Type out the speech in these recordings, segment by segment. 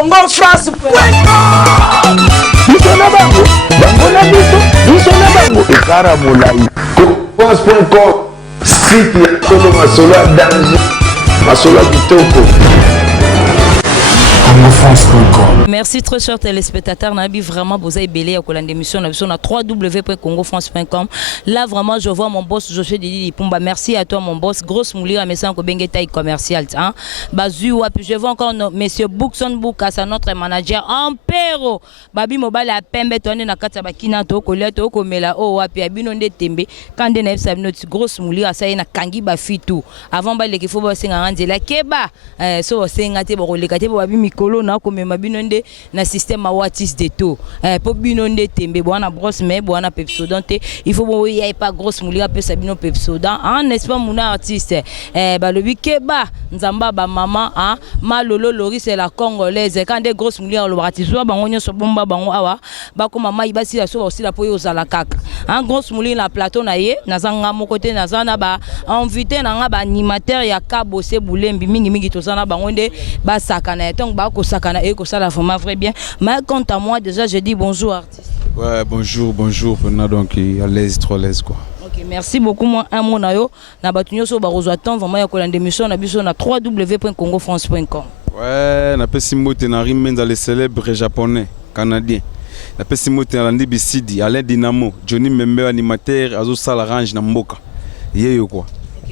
congofrance.com. Biso na bango, bango na biso na bango. Ekara molai. Congofrance.com, site ya solo masolo ya danger, masolo ya kitoko. Merci très chers téléspectateurs. Nabi vraiment vous avez belé à la démission. On a www.congofrance.com. Là vraiment je vois mon boss Joshua Didi Pumba. Merci à toi mon boss. Grosse mouli à message que bengue taille commerciale. Hein. Bazu puis je vois encore monsieur Bookson Boukasa notre manager Ampero. Babi mobile à pembe tonne na kata bakina to kolia to komela o wapi abinonde tembe. Quand de nef notre grosse mouli à ça na kangi ba fitu. Avant ba le faut ba singa ngandela keba. So singa te bo le kate bo babi Kolo na ko mema binonde na système a watis de to po binonde tembe bwana brosse mais bwana pepsodent il faut bon y a pas grosse mouli pe sabino pepsodent en n'est-ce pas mon artiste ba le bikeba nzamba ba maman hein malolo lori c'est la congolaise quand des grosses mouli lo batizo ba ngonyo so bomba bango awa ba ko mama ibasi la so aussi la po yo zala kaka en grosse mouli la plateau na ye na zanga mo côté na zana ba invité na nga ba animateur ya kabose boulembi mingi to zana ba ngonde ba sakana donc ba ko sakana e ko sala vraiment vrai bien mais quant à moi déjà je dis bonjour artiste. Ouais bonjour Fena donc à l'aise trop l'aise quoi. OK merci beaucoup moi un mot na yo na batunyo so ba rozwa temps vraiment ya ko la démission na biso na www.congofrance.com. Ouais na pesi mote na rimmen dans les célèbres japonais canadiens. Na pesi mote na Landi Bisidi Alain Dynamo Johnny Membe animateur azo sala range na mboka. Yeyo quoi.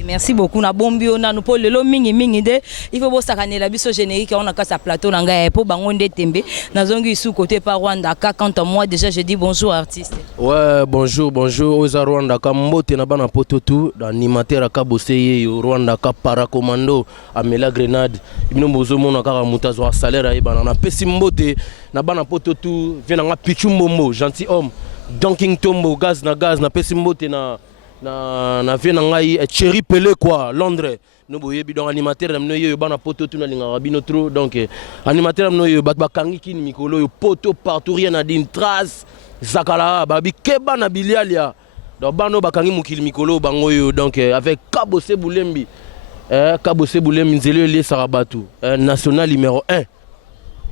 Merci beaucoup na bombi ona no polelo mingi de il faut bosakanela biso générique on a ka sa plateau na nga po bangonde tembe nazongi sous côté par Rwanda ka quant à moi déjà je dis bonjour artiste. Ouais bonjour oza Rwanda ka mbote na bana pototu animateur ka boseye yo Rwanda ka para commando amela grenade ibino bozo mona ka mutazo wa salaire e bana na pesi mbote na bana pototu vient nga pichumbo gentil homme Donking Tombo gaz na pesi mbote na vie na ngai Cherry Pelé quoi Londres no boyebi donc animateur na mnoyo bana poto tuna linga rabino trop donc animateur na mnoyo bakangi kini mikolo yo poto partout rien na din trace zakala babi keba na bilialia donc bano bakangi mukili mikolo bango yo donc avec Kabose Boulembi nzelo le sarabatu national numéro 1.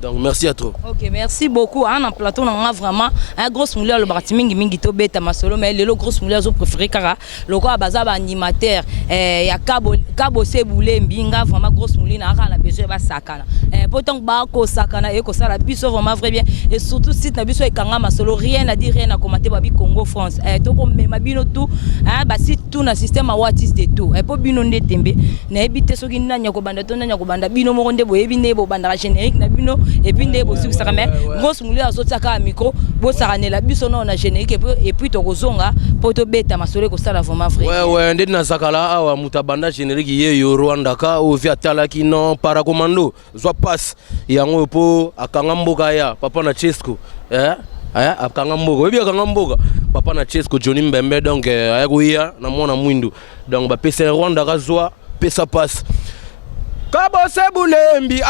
Donc merci à toi. OK, merci beaucoup. En plateau on a vraiment un gros moulin le bati mingi to beta masolo mais le gros moulin zo préféré kara loko baza ba animateur ya Kabose Boulembi nga vraiment gros moulin na la besoin ba sakana. Pourtant ba ko sakana e ko sala biso vraiment vrai bien et surtout site na biso e kanga masolo rien à dire rien à commenter babi Congo France. To ko mema bino tout ba site tout na système a watis de tout. Po bino nde tembe na ebite soki nanya ko banda to nanya ko banda bino mo nde boyebi ne bo banda générique na bino et puis ndé bosi ça mais grosse mouli azotsa ka micro bo saranela biso na générique et puis to kozonga poto beta masole ko sala vraiment vrai ouais ndé na zakala awa mutabanda générique yeyo Rwanda ka o via talaki non para commando zo passe yango po akanga mboka ya papa na Chesco akanga mboka webi akanga mboka papa na Chesco Johnny Mbembe donc ayakuya na mwana mwindu donc ba pesa Rwanda ka zo pesa passe Kabose Boulembi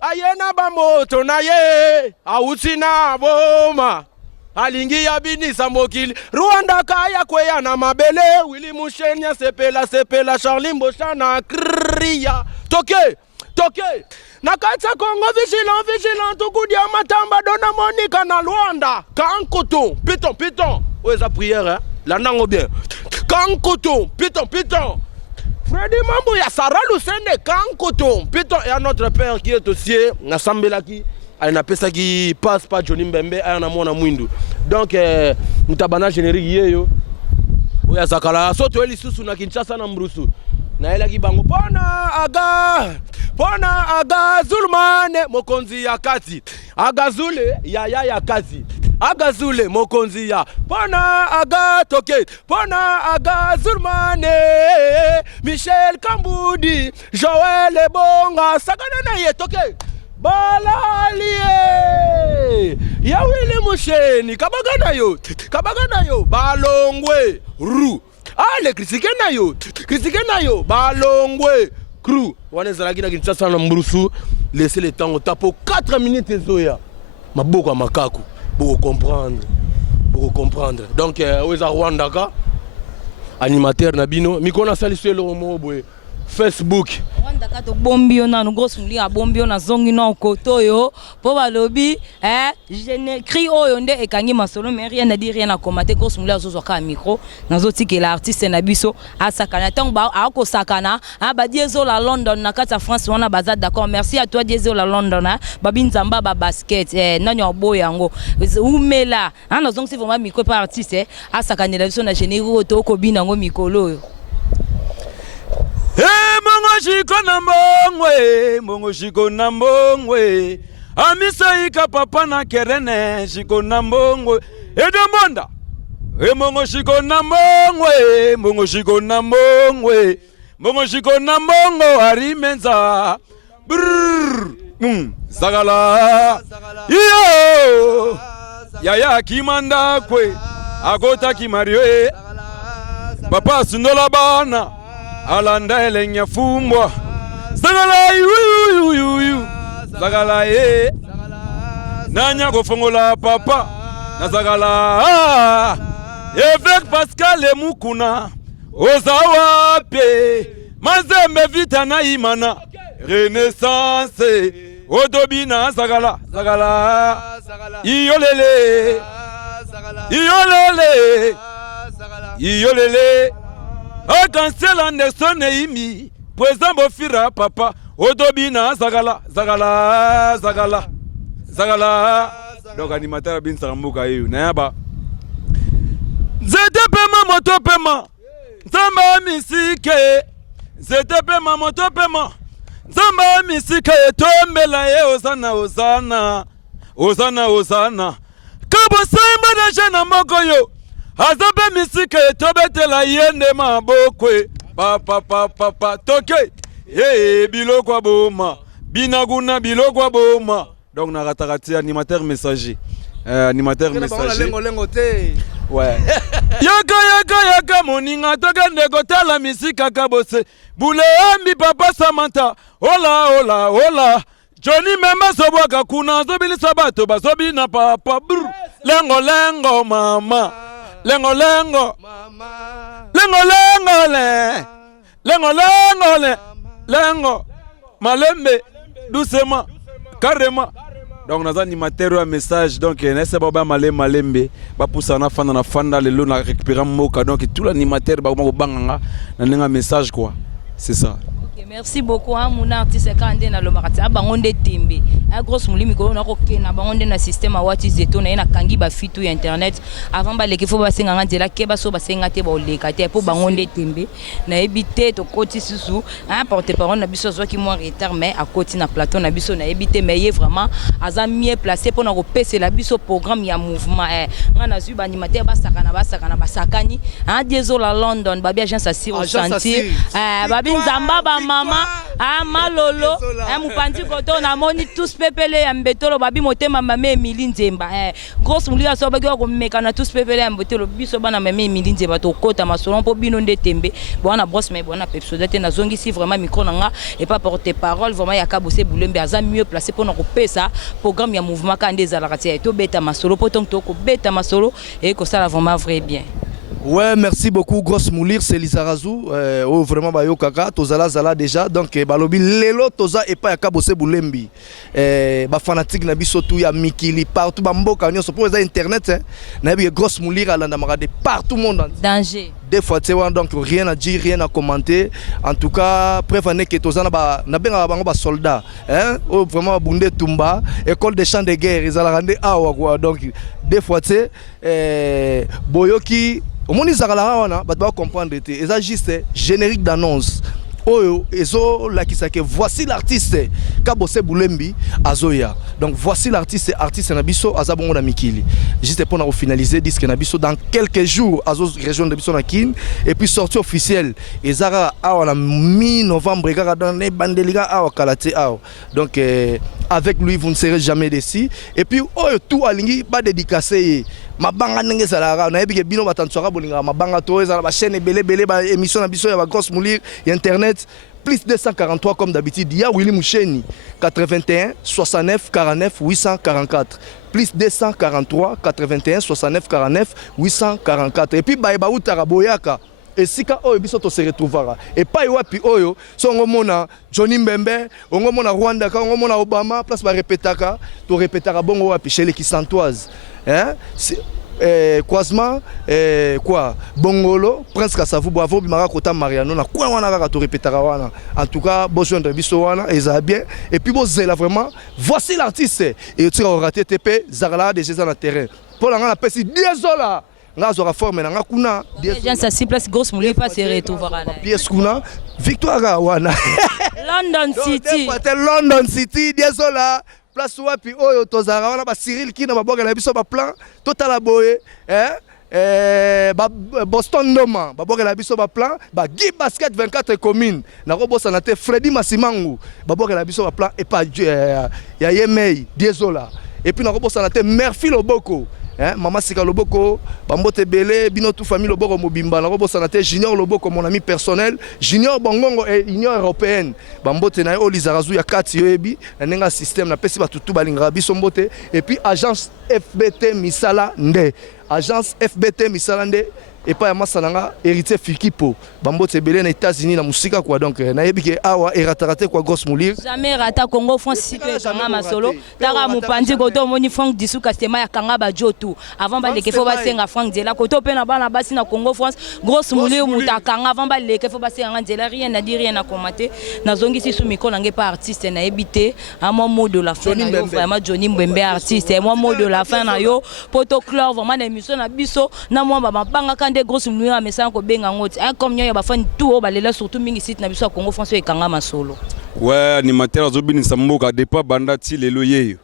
ayena bamoto na ye autina boma alingi ya binisa mokili Rwanda kaya kweya na mabele Willy Mushenya sepela Charlie Mboshana kriya toke nakatsa Congo vigilant tukudia matamba dona Monica na Rwanda kankoto piton oza prière la nango bien kankoto piton Freddy Mambo ya Sarah Lucende Kankoto Piton et notre père qui est aussi na Sambelaki na pesa qui passe pas Johnny Mbembe na mona mwindu donc mutabana générique yeyo oya zakala soto eli susu na Kinshasa na Mbrusu na elaki bango pona aga zulmane mokonzi ya kati agazule ya kati agazule mokonzi ya pona aga toke pona aga zulmane Michel Kambudi Joël Bonga sagana na ye toke balalie ya Willy Musheni kabagana yo balongwe ru ale krisike na yo balongwe crew wanezala kina Kinshasa na Mbrusu laisser le temps au tapo 4 minutes ezoya maboko makaku pour comprendre donc oza Rwanda ka animateur na bino mikona saliselo mo boye Facebook. Rwanda to bombio na no grosse muli a bombio na zongi na koto yo po balobi je n'écris oyo nde ekangi masolo mais rien à dire rien à commenter grosse muli azozo ka micro nazo tikela artiste na biso asakana tant ba ako sakana ba Diesel la London na kata France wana baza d'accord merci à toi Diesel la London babi nzamba ba basket nanyo boyango umela na zongi c'est vraiment micro par artiste asakana la biso na généraux to ko binango mikolo yo. Mongo shiko na mbongwe amisa ika papa na kerene shiko na mbongwe edo monda mongo shiko na mbongwe mongo shiko na mbongwe mongo shiko na mbongo arimenza zagala iyo yaya kimanda kwe agota kimario papa sundola bana alanda elenya fumbwa zagala yu zagala nanya kofongola papa na zagala évêque Pascal Mukuna ozawape mazembe vita na imana renaissance odobina zagala iyolele Cancel Anderson Imi, président Bofira papa, Odobina Zagala. Donc animateur bin Sarambuka yu nayaba. Zete pema moto pema. Zamba misike. Zete pema moto pema. Zamba misike tombela ye Osana. Kabo saimba na jana mokoyo. Azabe misike tobetela yende mabokwe papa toke biloko boma binaguna biloko boma donc na ratakati animateur messager Lengo te ouais yaka moninga tokende kotala misika kabose bule ambi papa Samantha hola Johnny memba sobwaka kuna zobilisa bato bazobina papa lengo mama Lengo malembe doucement carrément donc nous animateur un message donc nesse baba malembe ba poussa na fanda lelo na récupérer moka donc tout l'animateur ba banganga na un message quoi c'est ça. Merci beaucoup mon artiste kande na lomakati abangonde tembe a grosse mulimi ko na kokena bangonde na système a wati zeto na kangi ba fitu ya internet avant ba leki fo ba senga ngandela ke ba so ba senga te ba oleka te po bangonde tembe na ebité to koti susu porte parole na biso zo ki mo retard mais à koti na plateau na biso na ebité mais est vraiment aza mieux placé pour na ko pese la biso programme ya mouvement ngana su ba animateur ba sakana basakani Diesel la London ba bien agence à siro sentir babi nzamba ba mama malolo mupanzi koto na moni tous pepele ya mbetolo babi motema mame Emily Nzemba grosse mulia so baki ko meka na tous pepele ya mbetolo biso bana mame Emily Nzemba to kota masolon po bino nde tembe bona brosse mais bona pepsodate na zongi si vraiment micro nanga et pas porter parole vraiment ya kabose bulembe aza mieux placé pour na ko pesa programme ya mouvement kande za la ratia to beta masolo potom to ko beta masolo et ko ça vraiment vrai bien. Ouais, merci beaucoup Grosse Moulir, c'est Lizarazu vraiment bayo kaka tozala déjà donc balobi lelo toza et pas yakabose bulembi ba fanatique na biso tout ya mikili partout ba mboka nyonso pour les internet na bi Grosse Moulir alanda marade partout monde danger des fois donc rien à dire, rien à commenter. En tout cas, prévenez que tous na benga bango ba soldats vraiment bundé tumba école des champs de guerre ils allaient rendre awa quoi donc des fois boyoki au monde ils allaient wana ba doit comprendre et ça juste générique d'annonce oyo ezo la kisake voici l'artiste Kabose Bulembi azoya donc voici l'artiste nabiso azabongo na mikili juste pour na finaliser disque nabiso dans quelques jours azo région de biso na kin et puis sortie officielle ezara awa na mi-novembre kaka dans les bandeliga awa kalate awa donc avec lui vous ne serez jamais déçus et puis oyo tout alingi ba dédicacer mabanga ndenge zalaka na yebike bino batantswaka bolinga mabanga to ezala ba chaîne belé ba émission na biso ya ba Grosse Moulir internet plus 243 comme d'habitude ya Willy Moucheni 81 69 49 844 plus 243 81 69 49 844 et puis ba utara boyaka esika oyo biso to se retrouvera et pas wapi oyo so ngomona Johnny Mbembe ngomona Rwanda ka ngomona Obama place ba répétaka to répétaka bongo wapi chez les Kisantoises hein croisement quoi Bongolo Prince Kasavu Boavo bimaka kota Mariano na quoi wana kaka to répétaka wana en tout cas bon joindre biso wana et ça bien et puis bon zela vraiment voici l'artiste et tu as raté TP Zarala déjà dans le terrain pour la pesi désolé nga zora forme na nga kuna déjà ça si place grosse mouli pas se retrouvera na pièce kuna victoire wana London City London City désolé place wapi oyo tozara wana ba Cyril Kina baboka na biso ba plan total boye Boston Noma baboka na biso ba plan ba Guy Basket 24 communes na robosa na te Freddy Masimangu baboka na biso ba plan et pas ya Yemei désolé et puis na robosa na te Murphy Loboko Maman Sika Loboko, Bambote Belé, Bino tout famille Loboko Mobimba, Robo Sanate, Junior Loboko, mon ami personnel, Junior Bongongo et Union Européenne, Bambote Nae, Olizarazu, Yakati Yoebi, un système, na Pesi Batutu Balingrabi, Sombote, et puis Agence FBT Misala Nde, Agence FBT Misala Nde, et pas Masalanga, héritier Fikipo, Bambote Belé, na États-Unis, na Musika, quoi, donc, Naebi qui awa, et ratarate, quoi, grosse moulir. Jamais rata Congo, France, si tu es Kanga solo, Tara Mupandi, Goto, Moni Frank, Dissou, Kastema, Kanga, Badjotou, avant de qu'il faut passer à Frank Dela, Koto, Penabana, Bassina, Congo, France, grosse moulir, Moutakanga, avant qu'il faut passer à Dela, rien à dire, rien à commenter. Nazongi, si sous micro, n'engage pas artiste, n'a évité, à mon mot de la fin, vraiment Johnny Mbembe, artiste, et moi, mot de la fin, yo, Poto Clore, vraiment, l'émission, na biso, na moi, Banga, des grosses mourir, mais ça, comme il y a des tout, surtout, Mingisit, na biso, Congo, France, et Kanga, solo. Ouais, animateur Zobini Samboka départ bandati les loyers.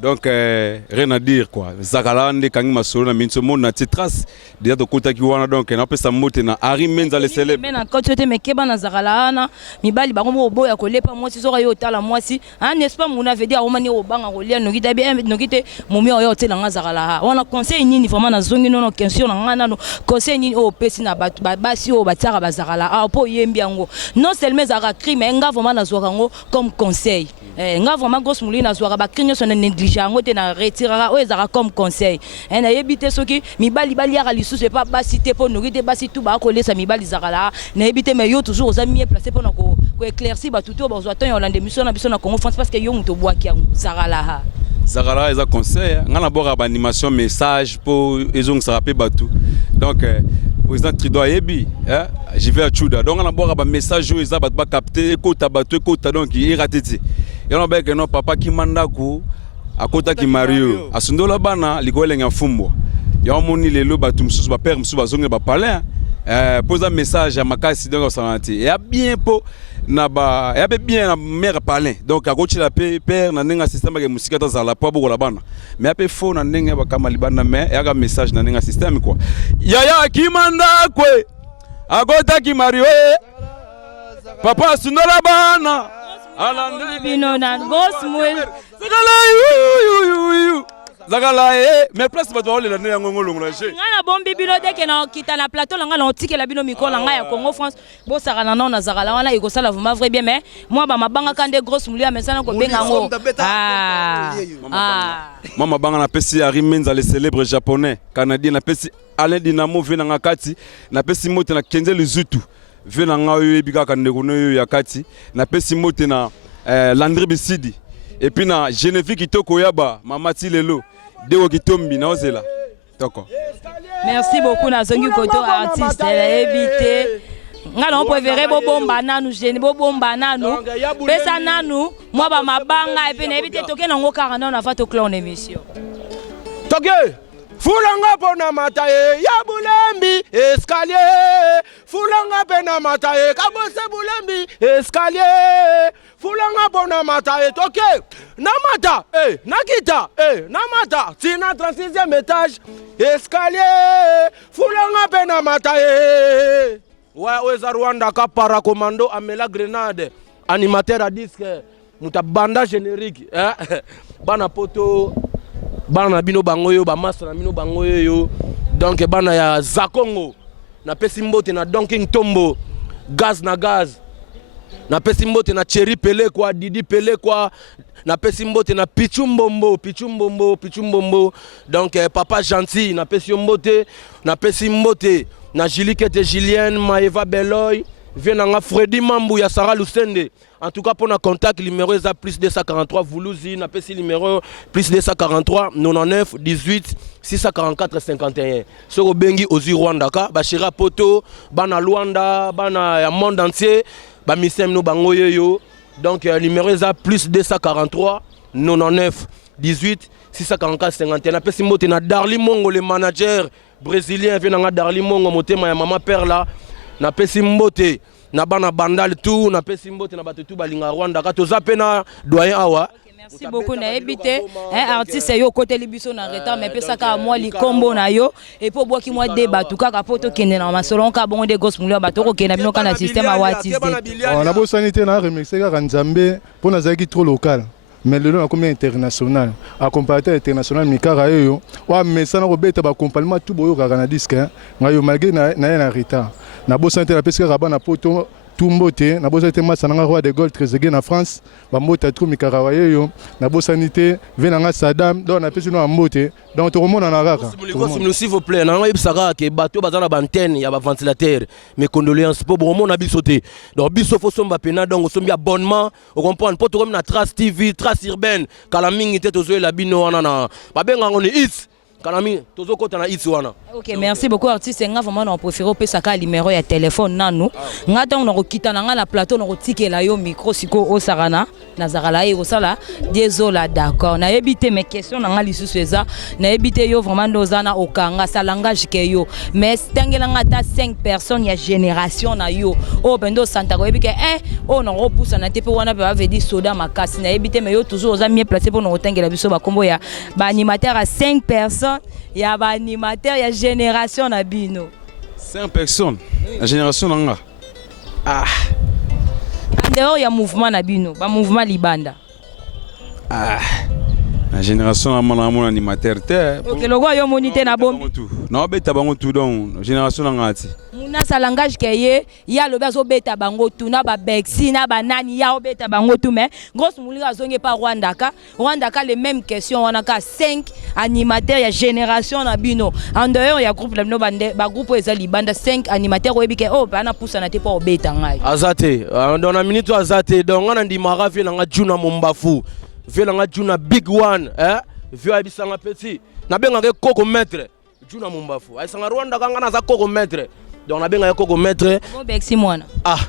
Donc rien à dire quoi. Zakalande kangi masolo na minso monde na trace déjà de kota ki wana donc na pesa mote na Ari Menza les célèbres. Mais na quand tu me keba na Zakalana, mibali ba mo boya ko lepa moi si sora yo tala moi si. Ah n'est-ce pas mon avait dit a romani o banga ko lia no kita bien no kite momi o yo tela nga Zakala. On a conseil nini vraiment na zongi no question na ngana no conseil nini o pesi na ba si o batara ba Zakala. Ah po yembi yango. Non seulement Zaka crime nga vraiment na zoka ngo comme conseil. Nga vraiment grosse mouli na zoka ba crime so na jango te na retirera o ezara comme conseil na yebite soki mibali bali ya lisu c'est pas basi te po nokite basi tout ba ko lesa mibali zakala na yebite mais yo toujours za mieux placé pour ko éclaircir ba tout ba zo attend Hollande mission na biso na Congo France parce que yo muto boaki yango zakala eza conseil ngana bora ba animation message pour ezong ça rappelle batou donc président Trido yebi je vais à Chuda donc ngana bora ba message yo eza ba capter kota batou kota donc iratiti yana ba que non papa ki mandaku akota ki Mario asundola bana likolenge mfumbwa ya moni lelo batu msusu ba père msusu bazonge ba parler posa message à makasi donc sanati ya bien po na ba ya bien na mère parler donc akoti la père na nenga système ke musika ta zala pa boko la bana mais ape fo na nenga ba kama libana mais ya ga message na nenga système quoi ya kimanda kwe akota ki Mario papa asundola bana bino na gos mouel Zakala mais place ba to le na yango ngolongola je ngana bombi bino deke na kita na plateau la ngana otike la bino mikolo nga ya Congo France bo saka na non na Zakala wana iko sala vraiment vrai bien mais moi ba mabanga kande grosse mulia mais sana ko benga ngo mama banga na pesi Ari Menza les célèbres japonais canadien na pesi Alain Dinamo vena ngakati na pesi mote na Kenze Luzutu vena ngayo ebika kandeko no ya kati na pesi mote na Landry Bisidi et puis na Geneviève Kitoko yaba mama Tilelo Dewo Kitombi na ozela toko. Merci beaucoup na zongi koto artiste éviter ngalo préféré bo bomba nanu jeune bo bomba nanu pesa nanu moi ba mabanga et puis na éviter toke na ngo 40 na fa to clone émission toke Fulanga pona mataye ya bulembi escalier Fulanga pena mataye kabose bulembi escalier Fulanga pona mataye toke namata nakita namata tina 36e étage escalier Fulanga pena mataye wa weza Rwanda ka para commando amela grenade animateur à disque mutabanda générique bana poto bana bino bangoyo ba master na bino bangoyo donc bana ya Zakongo na pesi mbote na Donking Tombo gaz na gaz na pesi mbote na Cherry Pele kwa Didi Pele kwa na pesi mbote na Pichumbombo donc papa gentil na pesi mbote na pesi mbote na Juliette Julienne, Maeva Beloy, Venanga Freddy Mambu, ya Sarah Lucende. En tout cas, pour notre contact, numéro est plus 243 Voulouzi, n'a pas numéro plus 243 99 18 644 51. Sur le Bengi Ozi Rwanda, Bachira Poto, Bana Luanda, Bana ya monde entier, Bamisem no Bangoyo. Donc, numéro est plus 243 99 18 644 51. N'a pas si moté na Darli Mongo, le manager brésilien, Venanga Darli Mongo, motema ya Mama Perla, n'a pas si moté. Na bana bandal tout na pesi mbote na batetu balinga Rwanda ka tozape na doyen awa. Merci beaucoup na ebité un artiste yo côté libiso na retard mais pesa ka moi li combo na yo et pour bois ki moi débat tout ka poto kende na masolon ka bon de gosse mulio bato ko kende bino kana système a artiste. On a beau sanité na remixer ka Nzambe pour na zaki trop local. Mais le nom a combien international à comparateur international mikara yo wa messana ko beta ba accompagnement tout boyo ka na disque ngayo malgré na retard na bo santé la pesque raba na poto tout mbote na bo santé masana roi de Gaulle Trezeguet na France ba mbota tout mikara yo na bo sanité venanga Saddam donc na pesi no mbote donc tout le monde en a raka s'il vous plaît na ibsaka ke bato bazana ba antenne ya ba ventilateur mes condoléances pour bon monde bisoté donc biso fo somba pena donc sombi abonnement on comprend pour tout comme na Trace TV Trace urbaine kala mingi te tozo la bino wana na ba benga ngoni hits kanami tozo kota na hits wana. OK, merci beaucoup artiste nga vraiment on préfère pe saka numéro ya téléphone nanu nga tant on rekita na nga na plateau on retikela yo micro siko o sarana na zakala e osala désolé d'accord na ebité mes questions na nga lisusu eza na ebité yo vraiment ndozana okanga sa langage ke yo mais tangela nga ta 5 personnes ya génération na yo o bendo santa ko ebike o na repusa na te pe wana pe ave di soda makasi na ebité mais yo toujours oza mieux placé pour no tangela biso ba kombo ya ba animateur à 5 personnes. Il y a un animateur, il y a génération na bino. 5 personnes. La génération nanga. Ah. Dehors il y a mouvement na bino, ba mouvement libanda. Ah. La génération na mon animateur te. OK, le gars yo monité na bombe. Non, beta bango tout donc génération nanga ti. Muna sa langage keye, ya le bazo beta bango tout na ba Bexi na ba nani ya beta bango tout mais grosse moulira zonge pa Rwanda ka les mêmes questions on a ka 5 animateurs ya génération na bino. En dehors il y a groupe no bande ba groupe ezali banda 5 animateurs oyebike bana poussa na te pa obeta ngai. Azate, dans la minute azate donc on a ndi marafi na juna mombafu. Vela nga juna big one vio abisanga petit na benga ke koko maître juna mombafu aisanga Rwanda kanga na za koko maître donc na benga koko maître bon Bexi mwana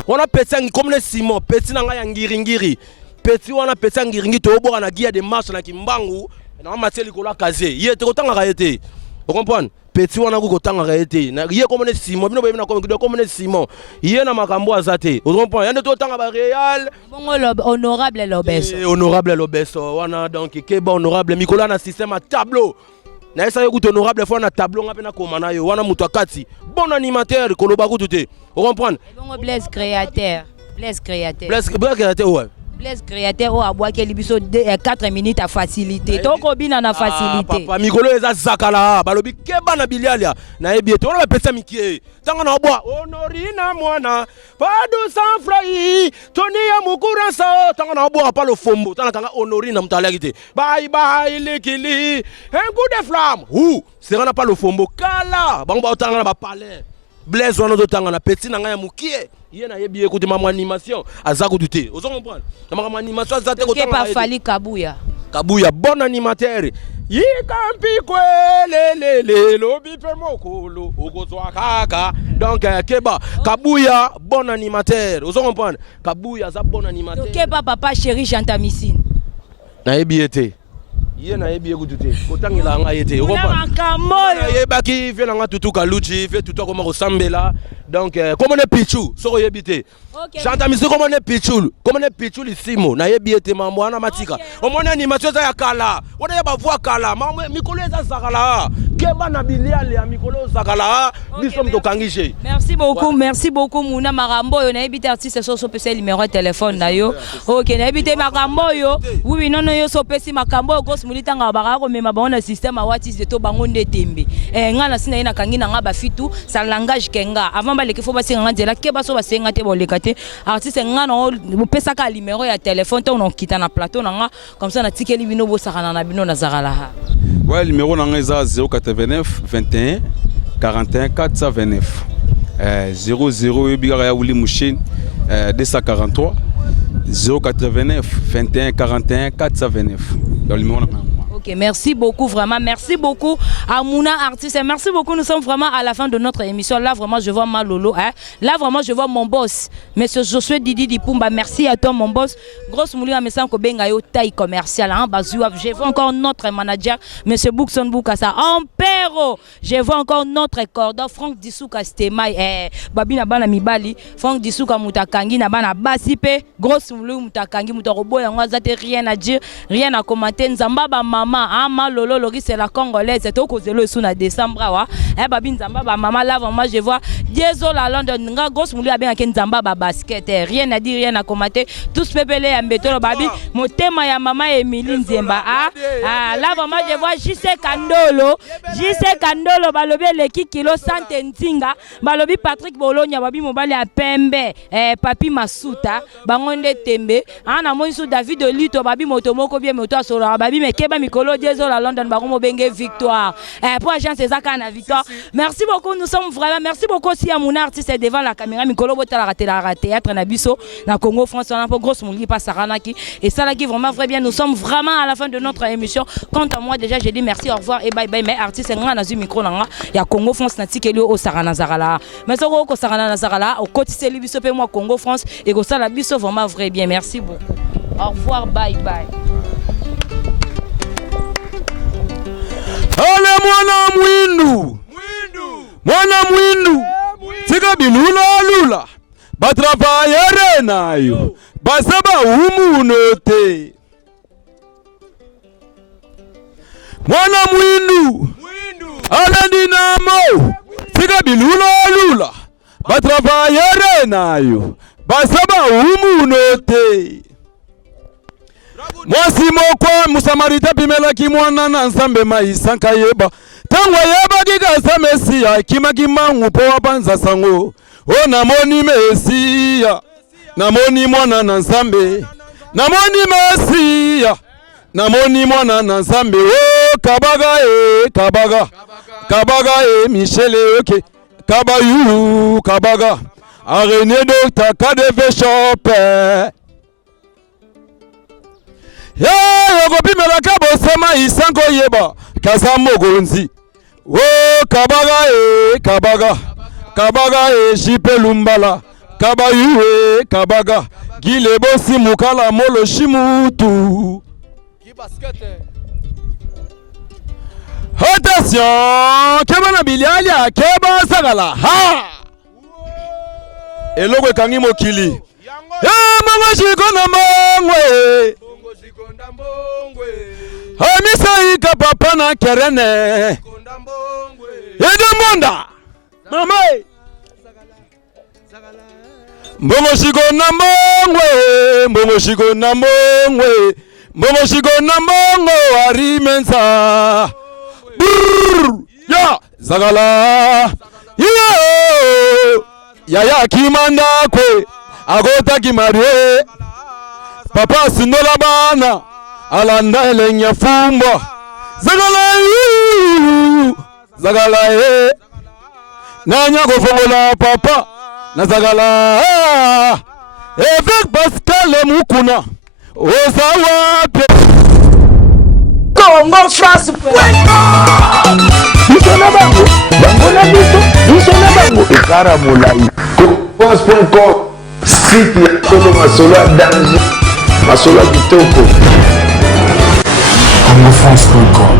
on a petit comme le Simon petit na nga ya ngiri petit wana petit ngiri to oboka na gia de marche na kimbangu na mateli ko la kaze yete ko tanga kaete vous comprenez petit wana ko tanga kaete na ye comme le Simon bino bino comme le Simon ye na makambo azate vous comprenez yande to tanga ba Real bongo honorable Lobeso honorable Lobeso wana donc keba honorable Mikola na système à tableau na esa yo honorable fois na tableau nga pe na komana yo wana mutu akati bon animateur ko loba kutu vous comprenez bongo Blaise créateur ouais Blaise créateur o abwaki libiso 4 minutes à facilité toko bina na facilité papa Mikolo eza zakala balobi keba na bilialia na ebieto on va pesa mikie tanga na obwa honorina mwana padu sans frai toni ya mukuransa tanga na obwa pa lo fombo tanga kanga honorina mtalakite bye bye likili un coup de flamme sera na pa lo fombo kala bango ba tanga na ba palais Blaise wana tanga na petit na nga ya mukie yena yebi écoute ma animation aza kututé ozo comprendre na ma animation azate ko tanga pas Fali Kabuya bon animateur yikampi kwelelele lobi pe mokolo okozwa kaka donc keba Kabuya bon animateur ozo comprendre Kabuya za bon animateur keba papa chéri Jantamisine na yebi été yena yebi kututé kotangela nga yete okomprendre yebaki vela nga tutuka luchi fait tout comment resembler donc comment on est pichou soko yebité Jantamisine comment on est pichou Simo na yebiete mambo ana matika omona animation za ya kala ona ya bavua kala Mikolo eza zakala keba na biliale ya Mikolo zakala biso mtokangishe. Merci beaucoup Muna Marambo yo na yebite artiste so pesa numéro de téléphone na yo OK na yebite makambo yo oui non yo so pesi makambo yo gos mulitanga baka ko mema ba na système a wattis de to bango ndetembe nga na sina ina kangi na nga ba fitu sa langage kenga avant ba leki fo ba singa ndela keba so ba singa te bolekate artiste nga no pesa ka numéro ya téléphone to on kita na plateau na nga comme ça na tikeli bino bo sakana na bino na zakala ouais numéro na nga eza 089 21 41 429 00 Bigara Ouli Mouchine 243 089 21 41 429 dans le numéro. Ok, merci beaucoup, vraiment. Merci beaucoup à Mouna Artiste. Merci beaucoup. Nous sommes vraiment à la fin de notre émission. Là, vraiment, je vois Malolo. Hein? Là, vraiment, je vois mon boss. Monsieur Josué Didi Dipumba. Merci à toi, mon boss. Grosse Moulia, mais sans que Bengayo taille commerciale. Hein? Je vois encore notre manager, Monsieur Boukson Boukassa. Ampero. Je vois encore notre cordon, Franck Dissouka Stemai. Babi Nabana Mibali. Franck Dissouka Moutakangi. Nabana Basipe. Grosse Moulia Moutakangi. Moutarobo. Yangwazate. Rien à dire. Rien à commenter. Nzambaba Mama. Ama Lolo Lori c'est la congolaise c'est au cause le sous na décembre wa babi nzamba ba maman là vraiment je vois Diezo la London nga grosse mouli bien ke nzamba ba basket rien à dire rien à commenter tous pepele ya mbetolo babi motema ya maman Emily Nzemba là vraiment je vois JC Kandolo balobi leki kilo sante ntinga balobi Patrick Bolonya babi mobali ya pembe papi Masuta bangonde tembe ana monsu David Lito babi motomoko bien moto asolo babi mekeba Mikolo Diezo la London baromo benge victoire pour agent César Kana victoire. Merci beaucoup, nous sommes vraiment merci beaucoup aussi à mon artiste devant la caméra Mikolo Botala la théâtre na biso na Congo France on a pour grosse mon pas Saranaki et ça là qui vraiment très bien. Nous sommes vraiment à la fin de notre émission. Quant à moi déjà je dis merci au revoir et bye bye mes artistes nga na zu micro nanga ya Congo France na tikeli au Sarana Zarala. Mais ça ko Sarana Zarala au côté biso pe moi Congo France et ko ça la biso vraiment vrai bien. Merci beaucoup. Au revoir, bye bye. Ale mwana mwindu tika bilula lula batravaillere nayo basaba umunote mwana mwindu ale dinamo tika bilula lula batravaillere nayo basaba umunote mwasi mokwa musamarita pimela kimwana na nsambe maisanka yeba tangwa yeba gigasa mesia kima ngupo wabanza sango o namoni mesia namoni mwana na nsambe namoni mesia namoni mwana na nsambe o kabaga Michele okay kabayu kabaga arene docteur kadeve shop yokopimela kabosema isango yeba kaza mogonzi o kabaga jipe lumbala kabayu kabaga gile bosi mukala molo shimutu attention kebana bilialia keba sagala ha eloko ekangi mokili mongo shikona mongwe Amisa ika papa na kerene Edemonda Mama Mbongo shiko na mongwe arimensa Ya Zagala Ya kimanda kwe Agota kimarie Papa sinola bana alanda elenya fumba zagala nanya kofongola papa na zagala avec Pascal Mukuna osawape Congo France Bisona bango na bango ekara molai France.com site ya Tolo Masolo danger Masolo kitoko Congo France.com